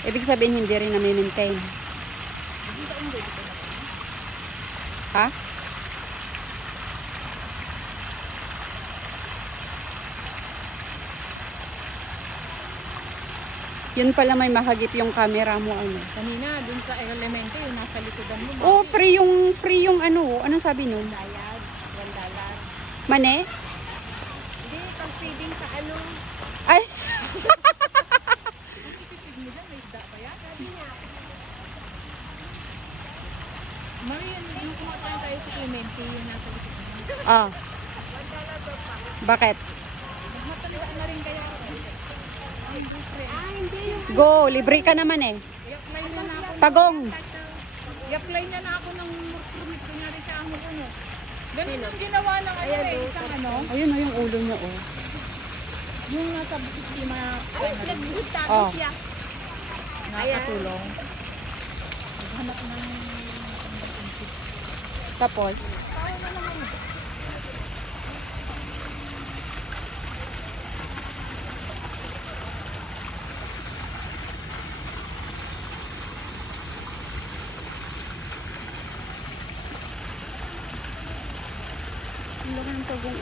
Ibig sabihin hindi rin na-maintain. Ha? Yun pala may mahagip yung camera mo ano. Kanina, dun sa elemento, yung nasa likodan mo. Oh, free yung ano, anong sabi nun? Bayad, $1. Mane? Hindi, pang-feeding sa ano. Ay! Tipid mo dyan, may isda pa yan. Marian, yung kumakain tayo sa Clemente, yung nasa likodan mo. Ah. Bakit? Matandaan na rin kaya. Ay, hindi. Go, libre ka naman eh. I-apply niya na ako. Pagong. I-apply niya na ako ng work permit ko niya rin sa amo ko, no? Ganun ang ginawa ng ano eh, isang ano. Ayun yung ulo niya oh. Yung nasa biktima. Ay, nagbuta Oh. siya. Nakatulong. Naghanap ng Tapos, ang laki ng pagong.